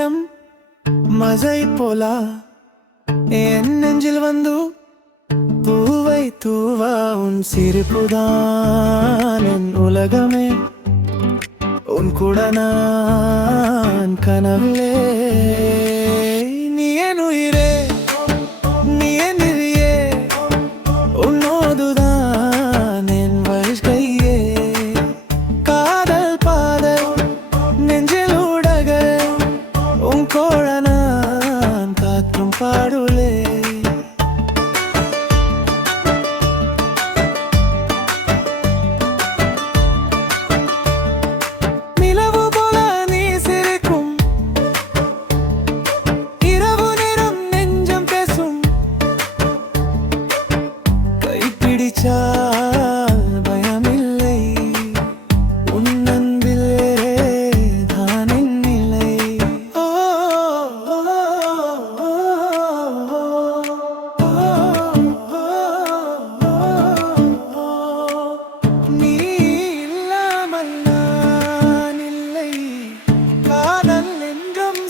நேரம் மழை போலா என் நெஞ்சில் வந்து பூவை தூவா உன் சிரிப்புதான் என் உலகமே உன் கூட நான் கனவிலே நீ என் உயிரே நீ என் விழியே உன்னோதுதான் என் வாழ்க்கையே காதல் பாதல் நெஞ்சில் ஊடக உன் கோழ நான் காற்றும் பாடுலே பயமில்லை உன் அன்பிலே தான் என் நிலை நீ இல்லாமல் நான் இல்லை காதல் என்றும்